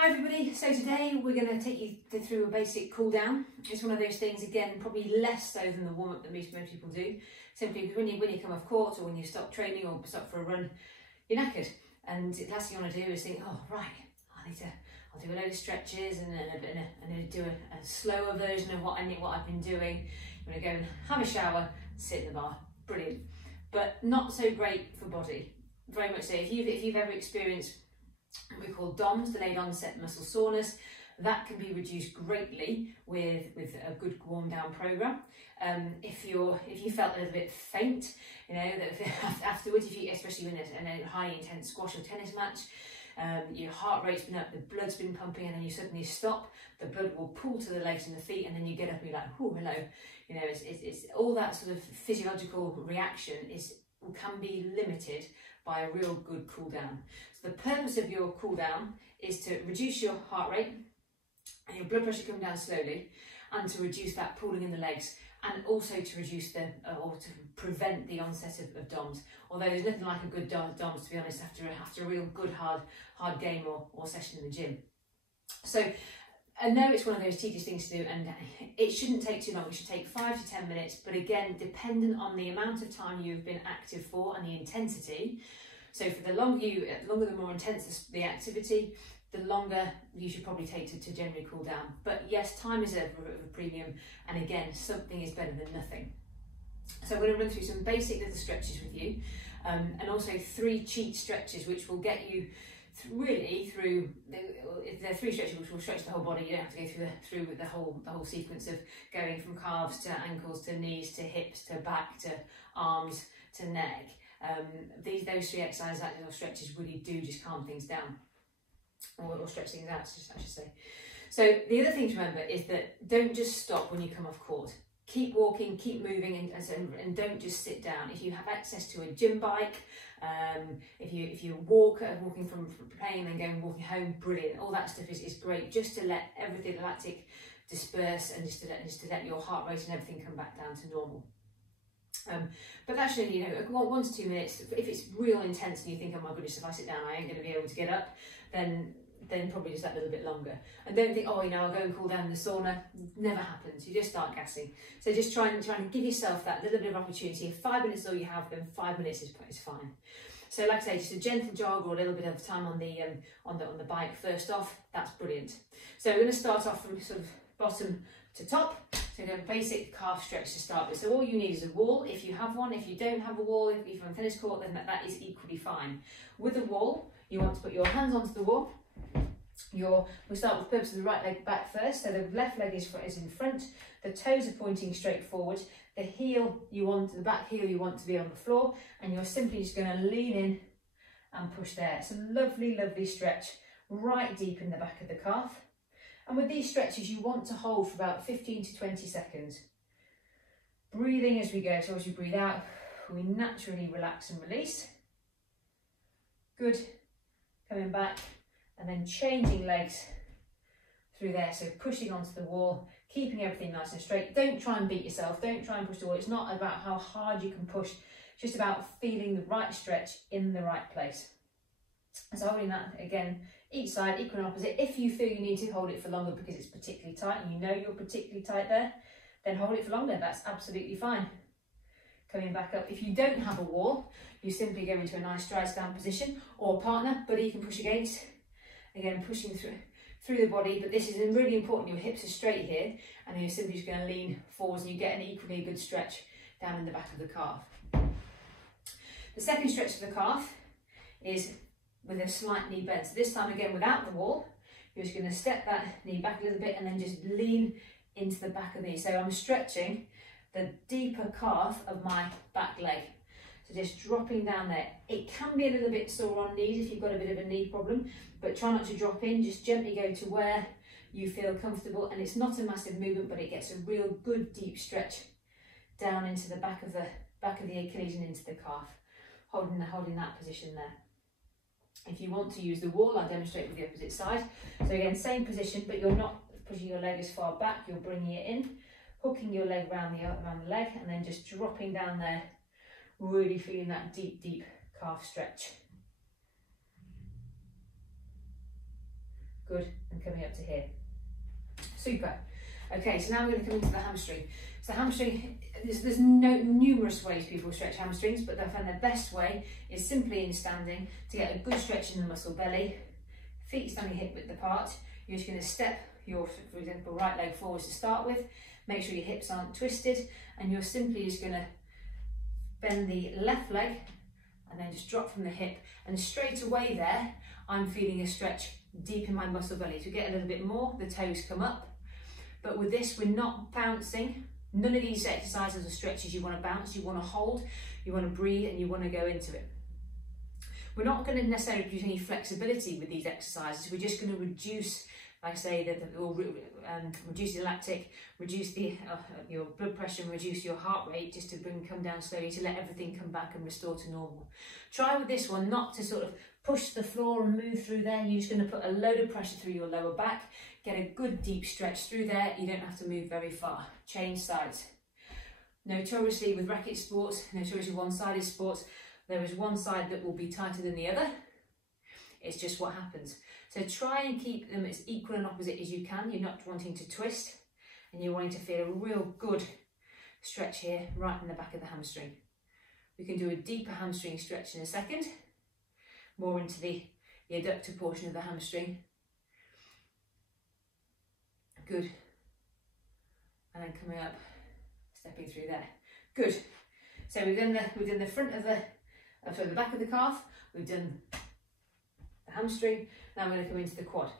Hi everybody, so today we're going to take you through a basic cool down. It's one of those things, again, probably less so than the warm up that most people do, simply because when you come off court or when you stop training or stop for a run, you're knackered, and the last thing you want to do is think, oh right, I'll do a load of stretches and do a slower version of what I've been doing. I'm going to go and have a shower, sit in the bar, brilliant, but not so great for body. Very much so. If you've ever experienced what we call DOMS, delayed onset muscle soreness, that can be reduced greatly with a good warm down program. If you felt a little bit faint, you know, that afterwards, especially in a high intense squash or tennis match, your heart rate's been up, the blood's been pumping, and then you suddenly stop, the blood will pull to the legs and the feet, and then you get up and you're like, oh, hello. You know, it's all that sort of physiological reaction can be limited by a real good cool down. So the purpose of your cool down is to reduce your heart rate and your blood pressure coming down slowly, and to reduce that pulling in the legs, and also to reduce or to prevent the onset of DOMS. Although there's nothing like a good DOMS, to be honest, after a real good hard game or session in the gym. So I know it's one of those tedious things to do, and it shouldn't take too long. It should take 5 to 10 minutes, but again, dependent on the amount of time you've been active for and the intensity. So for the the more intense the activity, the longer you should probably take to generally cool down. But yes, time is a premium, and again, something is better than nothing. So I'm going to run through some basic little stretches with you, and also 3 cheat stretches which will get you really through. There are 3 stretches which will stretch the whole body. You don't have to go through the whole sequence of going from calves to ankles to knees to hips to back to arms to neck. Those 3 exercises or stretches really do just calm things down, or stretch things out, I should say. So the other thing to remember is that don't just stop when you come off court. Keep walking, keep moving, and don't just sit down. If you have access to a gym bike, if you walking from playing and then going walking home, brilliant. All that stuff is great, just to let everything, the lactic disperse, and just to let your heart rate and everything come back down to normal. But that's really, 1 to 2 minutes. If it's real intense and you think, oh my goodness, if I sit down I ain't going to be able to get up, then probably just that little bit longer. And don't think, oh, I'll go and cool down in the sauna. Never happens. You just start gassing. So just try and give yourself that little bit of opportunity. If 5 minutes is all you have, then 5 minutes is fine. So like I say, just a gentle jog or a little bit of time on the bike first off, that's brilliant. So we're going to start off from sort of bottom to top. So we're going to basic calf stretch to start with. So all you need is a wall if you have one. If you don't have a wall, if you're on tennis court, then that is equally fine. With a wall, you want to put your hands onto the wall. We start with the purpose of the right leg back first. So the left leg is in front. The toes are pointing straight forward. The back heel you want to be on the floor, and you're simply just going to lean in and push there. It's a lovely, lovely stretch right deep in the back of the calf. And with these stretches, you want to hold for about 15 to 20 seconds. Breathing as we go. So as you breathe out, we naturally relax and release. Good. Coming back, and then changing legs through there. So pushing onto the wall, keeping everything nice and straight. Don't try and beat yourself. Don't try and push the wall. It's not about how hard you can push. It's just about feeling the right stretch in the right place. So holding that again, each side, equal and opposite. If you feel you need to hold it for longer because it's particularly tight, and you know you're particularly tight there, then hold it for longer. That's absolutely fine. Coming back up. If you don't have a wall, you simply go into a nice dry stand position, or a partner, buddy you can push against. Again, pushing through the body, but this is really important. Your hips are straight here, and then you're simply just going to lean forwards, and you get an equally good stretch down in the back of the calf. The second stretch of the calf is with a slight knee bend. So this time, again, without the wall, you're just going to step that knee back a little bit and then just lean into the back of the knee. So I'm stretching the deeper calf of my back leg. So just dropping down there. It can be a little bit sore on knees if you've got a bit of a knee problem, but try not to drop in. Just gently go to where you feel comfortable, and it's not a massive movement, but it gets a real good deep stretch down into the back of the Achilles and into the calf, holding that position there. If you want to use the wall, I'll demonstrate with the opposite side. So again, same position, but you're not pushing your leg as far back, you're bringing it in, hooking your leg around the leg, and then just dropping down there, really feeling that deep, deep calf stretch. Good, and coming up to here. Super. Okay, so now we're going to come into the hamstring. So hamstring, there's numerous ways people stretch hamstrings, but I find the best way is simply in standing to get a good stretch in the muscle belly. Feet standing hip width apart. You're just going to step your, for example, right leg forwards to start with. Make sure your hips aren't twisted, and you're simply just going to bend the left leg and then just drop from the hip, and straight away there I'm feeling a stretch deep in my muscle belly. To get a little bit more, the toes come up, but with this we're not bouncing. None of these exercises or stretches you want to bounce, you want to hold, you want to breathe, and you want to go into it. We're not going to necessarily produce any flexibility with these exercises. We're just going to reduce, like I say, reduce the lactic, reduce your blood pressure, and reduce your heart rate, just to come down slowly, to let everything come back and restore to normal. Try with this one not to sort of push the floor and move through there. You're just going to put a load of pressure through your lower back, get a good deep stretch through there. You don't have to move very far. Change sides. Notoriously with racket sports, notoriously one-sided sports, there is one side that will be tighter than the other. It's just what happens. So try and keep them as equal and opposite as you can. You're not wanting to twist, and you're wanting to feel a real good stretch here, right in the back of the hamstring. We can do a deeper hamstring stretch in a second, more into the adductor portion of the hamstring. Good. And then coming up, stepping through there. Good. So we've done the front of the back of the calf. We've done the hamstring. Now I'm going to come into the quad.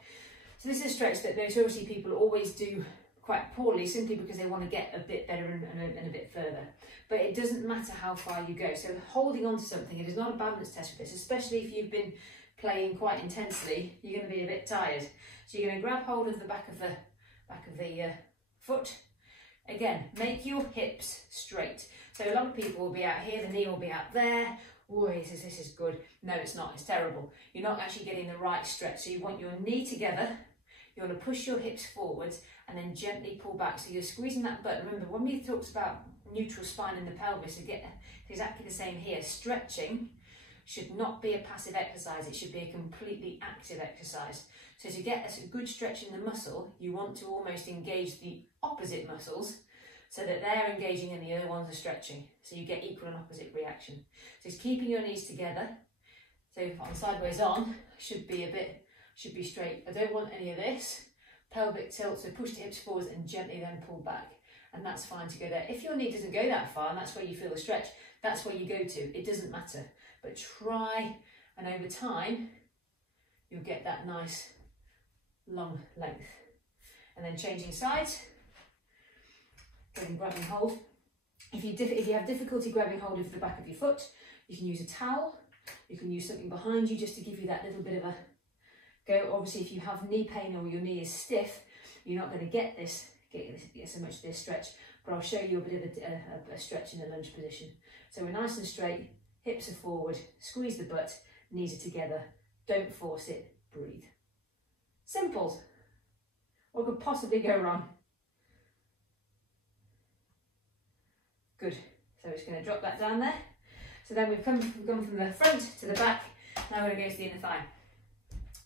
So this is a stretch that notoriously people always do quite poorly, simply because they want to get a bit better and a bit further. But it doesn't matter how far you go. So holding on to something, it is not a balance test with this, especially if you've been playing quite intensely. You're going to be a bit tired. So you're going to grab hold of the back of the foot. Again, make your hips straight. So a lot of people will be out here, the knee will be out there. Oh, this is good. No, it's not, it's terrible. You're not actually getting the right stretch. So you want your knee together, you want to push your hips forwards and then gently pull back. So you're squeezing that butt. Remember, when we talked about neutral spine in the pelvis, again, it's exactly the same here. Stretching should not be a passive exercise, it should be a completely active exercise. So to get a good stretch in the muscle, you want to almost engage the opposite muscles so that they're engaging and the other ones are stretching. So you get equal and opposite reaction. So it's keeping your knees together. So on sideways on, should be straight. I don't want any of this. Pelvic tilt, so push the hips forwards and gently then pull back. And that's fine to go there. If your knee doesn't go that far and that's where you feel the stretch, that's where you go to. It doesn't matter. But try, and over time, you'll get that nice long length. And then changing sides. Grabbing hold. If you have difficulty grabbing hold of the back of your foot, you can use a towel. You can use something behind you just to give you that little bit of a go. Obviously, if you have knee pain or your knee is stiff, you're not going to get so much of this stretch. But I'll show you a bit of a stretch in the lunge position. So we're nice and straight, hips are forward, squeeze the butt, knees are together. Don't force it. Breathe. Simple. What could possibly go wrong? Good. So it's going to drop that down there. So then we've gone from the front to the back. Now we're going to go to the inner thigh.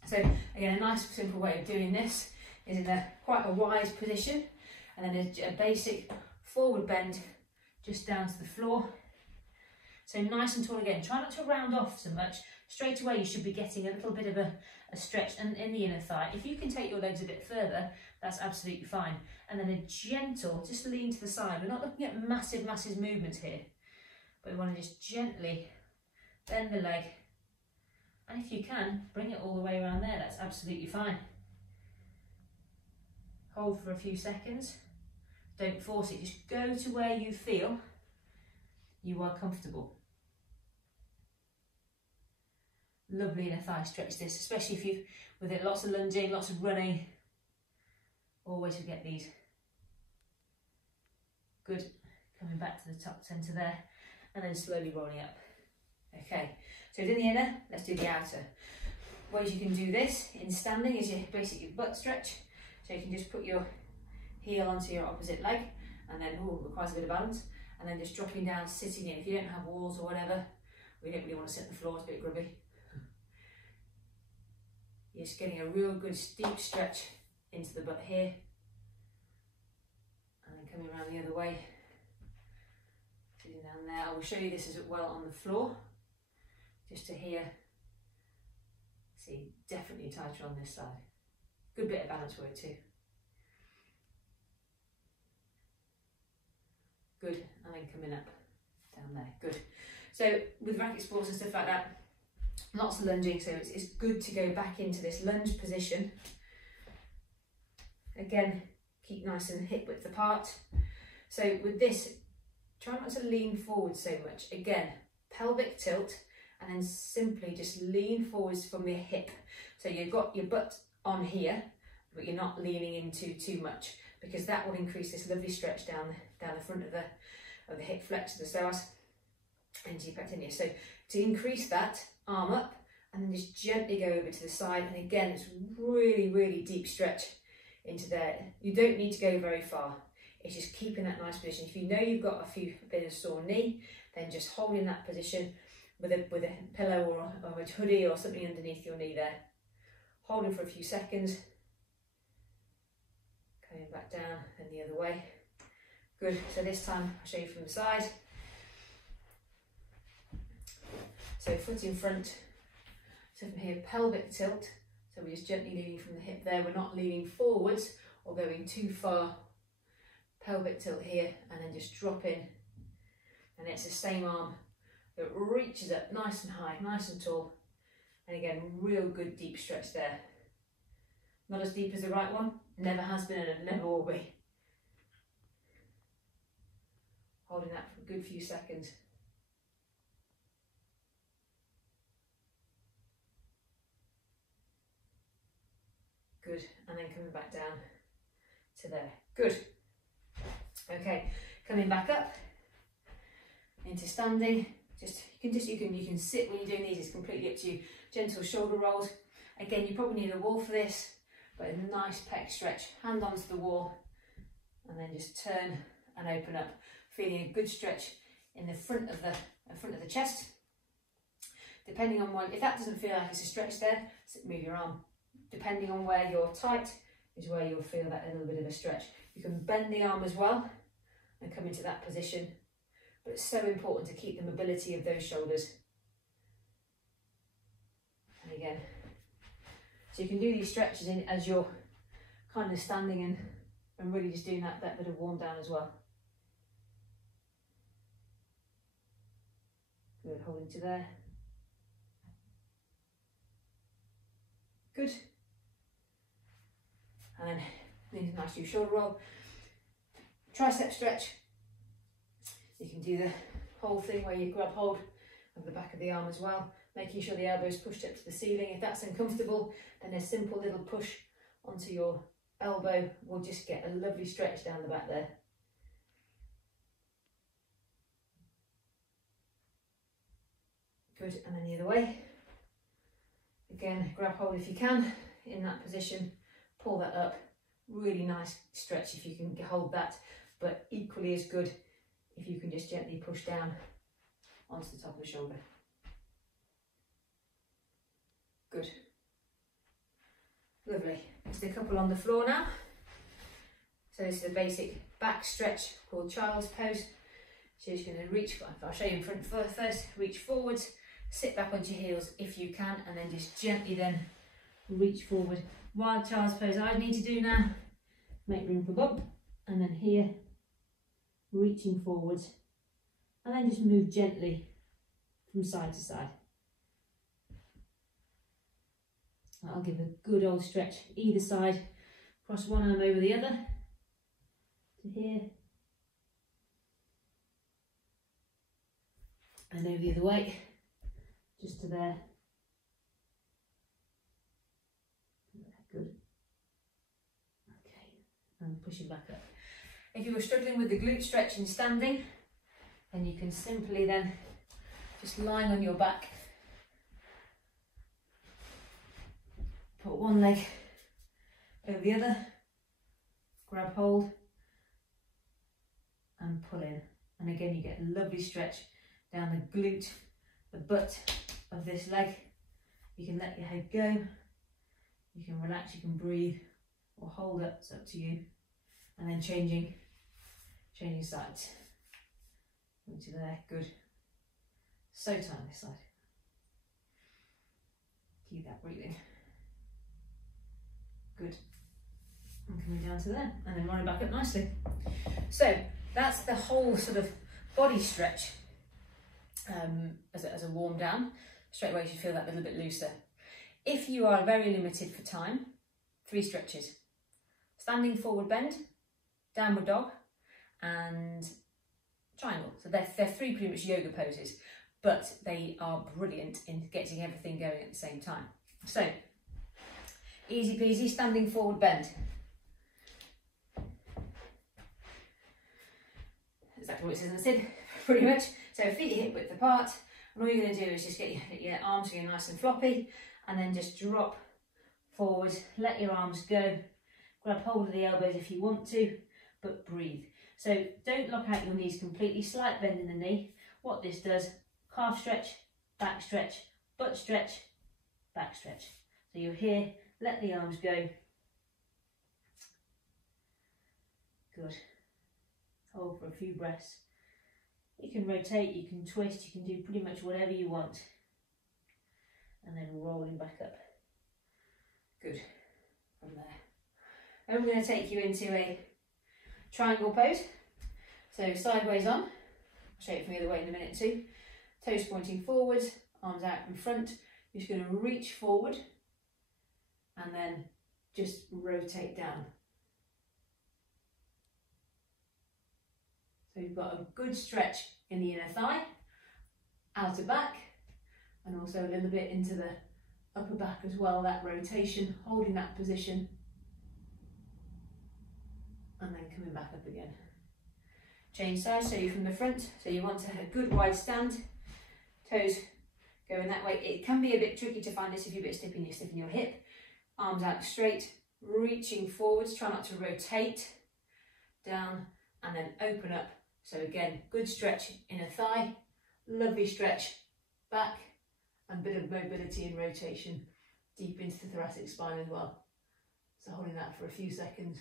So again, a nice simple way of doing this is in quite a wide position, and then a basic forward bend just down to the floor. So nice and tall again. Try not to round off so much. Straight away you should be getting a little bit of a stretch in the inner thigh. If you can take your legs a bit further, that's absolutely fine. And then a gentle, just lean to the side. We're not looking at massive movements here, but we want to just gently bend the leg. And if you can, bring it all the way around there, that's absolutely fine. Hold for a few seconds. Don't force it, just go to where you feel you are comfortable. Lovely inner thigh stretch this, especially if you've, with it, lots of lunging, lots of running. Always forget these. Good, coming back to the top centre there, and then slowly rolling up. Okay, so we've done the inner, let's do the outer. Ways you can do this in standing is your basic butt stretch. So you can just put your heel onto your opposite leg, and then, requires a bit of balance, and then just dropping down, sitting in. If you don't have walls or whatever, we don't really want to sit on the floor, it's a bit grubby. You're just getting a real good deep stretch into the butt here. And then coming around the other way. Sitting down there. I will show you this as well on the floor. Just to hear. See, definitely tighter on this side. Good bit of balance work too. Good, and then coming up, down there, good. So with racket sports and stuff like that, lots of lunging, so it's good to go back into this lunge position. Again, keep nice and hip width apart. So with this, try not to lean forward so much. Again, pelvic tilt, and then simply just lean forwards from your hip. So you've got your butt on here, but you're not leaning into too much, because that will increase this lovely stretch down the front of the hip flex of the psoas into your pectineus. So to increase that, arm up, and then just gently go over to the side. And again, it's really, really deep stretch into there. You don't need to go very far. It's just keeping that nice position. If you know you've got a bit of sore knee, then just hold in that position with a pillow or a hoodie or something underneath your knee there. Holding for a few seconds. Coming back down and the other way. Good, so this time I'll show you from the side. So foot in front, so from here pelvic tilt, so we're just gently leaning from the hip there, we're not leaning forwards or going too far. Pelvic tilt here, and then just drop in, and it's the same arm that reaches up nice and high, nice and tall, and again, real good deep stretch there. Not as deep as the right one, never has been and never will be. Holding that for a good few seconds. Good, and then coming back down to there. Good. Okay, coming back up into standing. You can sit when you're doing these. It's completely up to you. Gentle shoulder rolls. Again, you probably need a wall for this, but a nice pec stretch. Hand onto the wall, and then just turn and open up. Feeling a good stretch in the front of the chest. Depending on if that doesn't feel like it's a stretch there, move your arm. Depending on where you're tight is where you'll feel that a little bit of a stretch. You can bend the arm as well and come into that position, but it's so important to keep the mobility of those shoulders. And again, so you can do these stretches in as you're kind of standing and really just doing that bit of warm down as well. Good, holding to there. Good. And then nice new shoulder roll. Tricep stretch. You can do the whole thing where you grab hold of the back of the arm as well, making sure the elbow is pushed up to the ceiling. If that's uncomfortable, then a simple little push onto your elbow will just get a lovely stretch down the back there. Good, and then the other way. Again, grab hold if you can in that position, pull that up. Really nice stretch if you can hold that, but equally as good if you can just gently push down onto the top of the shoulder. Good. Lovely. Just a couple on the floor now. So this is a basic back stretch called child's pose. So you're just going to reach, I'll show you in front first, reach forwards, sit back onto your heels if you can, and then just gently then reach forward. Wild child's pose I need to do now, make room for bump, and then here, reaching forwards, and then just move gently from side to side. That'll give a good old stretch either side, cross one arm over the other, to here, and over the other way, just to there. Good. Okay, and pushing back up. If you were struggling with the glute stretch in standing, then you can simply then just lying on your back, put one leg over the other, grab hold and pull in. And again, you get a lovely stretch down the glute, the butt of this leg. You can let your head go You can relax, you can breathe, or hold it, it's up to you. And then changing sides. Into there, good. So tight on this side. Keep that breathing. Good. And coming down to there, and then rolling back up nicely. So that's the whole sort of body stretch as a warm down. Straight away you should feel that a little bit looser. If you are very limited for time, 3 stretches. Standing forward bend, downward dog, and triangle. So they're 3 pretty much yoga poses, but they are brilliant in getting everything going at the same time. So, easy peasy, standing forward bend. Exactly what it says in the SID, pretty much. So feet hip width apart, and all you're going to do is just get your arms going nice and floppy, and then just drop forward, let your arms go, grab hold of the elbows if you want to, but breathe. So don't lock out your knees completely, slight bend in the knee. What this does, calf stretch, back stretch, butt stretch, back stretch. So you're here, let the arms go. Good. Hold for a few breaths. You can rotate, you can twist, you can do pretty much whatever you want. And then rolling back up. Good. From there. And I'm going to take you into a triangle pose. So sideways on. I'll show you from the other way in a minute too. Toes pointing forwards, arms out in front. You're just going to reach forward and then just rotate down. So you've got a good stretch in the inner thigh, outer back, and also a little bit into the upper back as well, that rotation, holding that position, and then coming back up again. Change sides, so you're from the front, so you want a good wide stand, toes going that way. It can be a bit tricky to find this if you're a bit stiff in your hip. Arms out straight, reaching forwards, try not to rotate, down, and then open up. So again, good stretch inner thigh, lovely stretch back, and a bit of mobility and rotation deep into the thoracic spine as well. So holding that for a few seconds.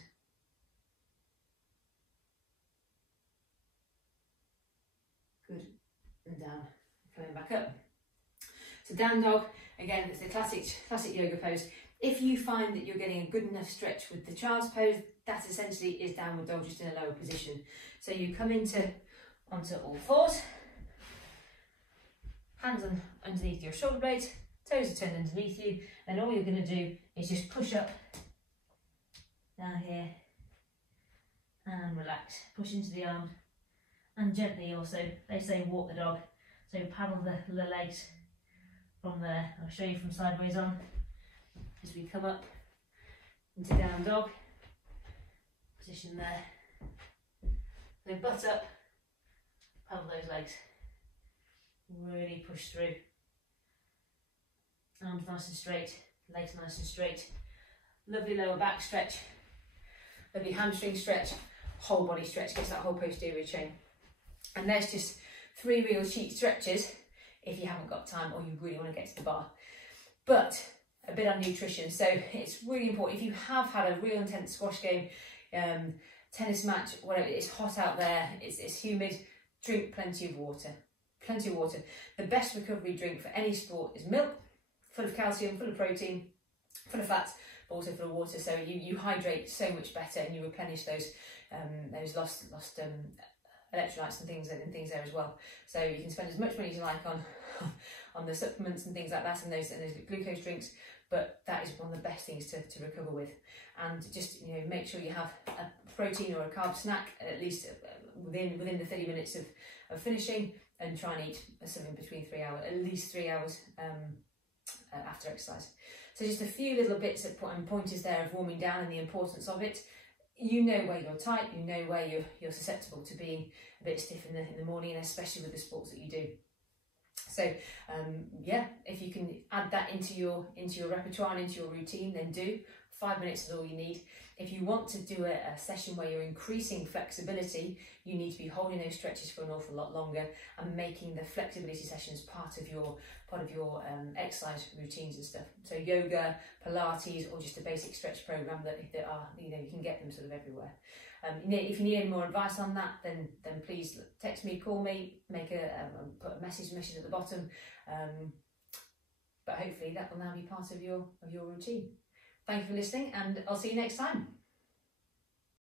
Good, and down, coming back up. So down dog, again, it's the classic yoga pose. If you find that you're getting a good enough stretch with the child's pose, that essentially is downward dog, just in a lower position. So you come onto all fours, hands underneath your shoulder blades, toes are turned underneath you, and all you're going to do is just push up down here and relax. Push into the arm and gently also, they say walk the dog, so paddle the legs from there. I'll show you from sideways on as we come up into down dog. Position there. So butt up, paddle those legs. Really push through. Arms nice and straight, legs nice and straight. Lovely lower back stretch. Lovely hamstring stretch, whole body stretch, gets that whole posterior chain. And there's just 3 real cheap stretches if you haven't got time or you really want to get to the bar. But a bit on nutrition. So it's really important, if you have had a real intense squash game, tennis match, whatever, it's hot out there, it's humid, drink plenty of water. Plenty of water. The best recovery drink for any sport is milk, full of calcium, full of protein, full of fats, but also full of water. So you hydrate so much better and you replenish those lost electrolytes and things there as well. So you can spend as much money as you like on the supplements and things like that and those glucose drinks, but that is one of the best things to recover with. And just make sure you have a protein or a carb snack at least within the 30 minutes of finishing, and try and eat something between 3 hours, at least 3 hours after exercise. So just a few little bits and pointers there of warming down and the importance of it. You know where you're tight, you know where you're susceptible to being a bit stiff in the morning, and especially with the sports that you do. So yeah, if you can add that into your repertoire and into your routine, then do. 5 minutes is all you need. If you want to do a session where you're increasing flexibility, you need to be holding those stretches for an awful lot longer and making the flexibility sessions part of your exercise routines and stuff. So yoga, Pilates, or just a basic stretch program that are, you can get them sort of everywhere. If you need any more advice on that, then please text me, call me, put a message at the bottom. But hopefully that will now be part of your routine. Thank you for listening, and I'll see you next time.